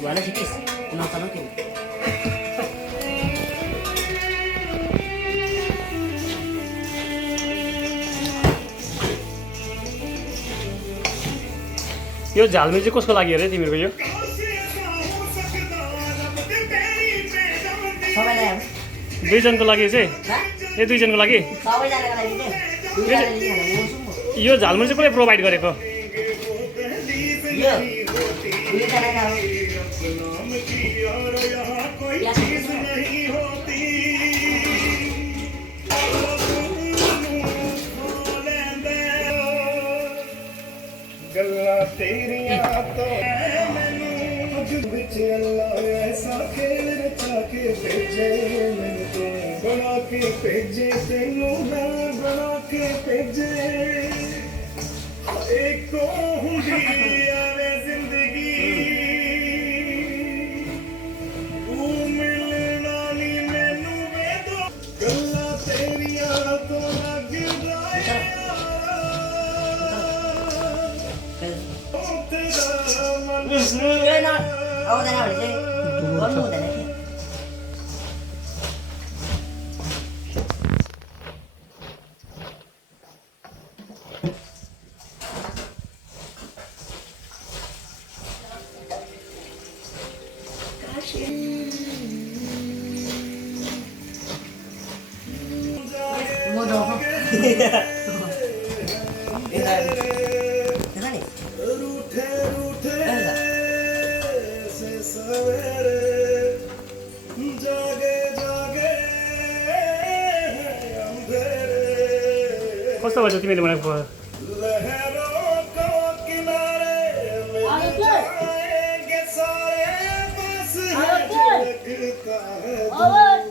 Gimana sih, Kis? Nonton aku. यो झालमुरी चाहिँ कसको लागि अरे तिमीहरूको यो? दुईजनको लागि चाहिँ? ए दुईजनको लागि? यो झालमुरी चाहिँ कसले प्रोभाइड गरेको? गल्ला तेरिया तो मैनू विच अल्लाह ऐसा खेल रचा के भेजे मैनू तू बना के भेजे तेनू मैं बना के भेजे एक होंगी यारे जिंदगी तू मिलना नी मैनू वे दो गल्ला तेरिया तो लग जाए Aku tak nak boleh sih. Baru tak nak. Mudah. कस्तो भन्छ तिमीले बनाएको Awak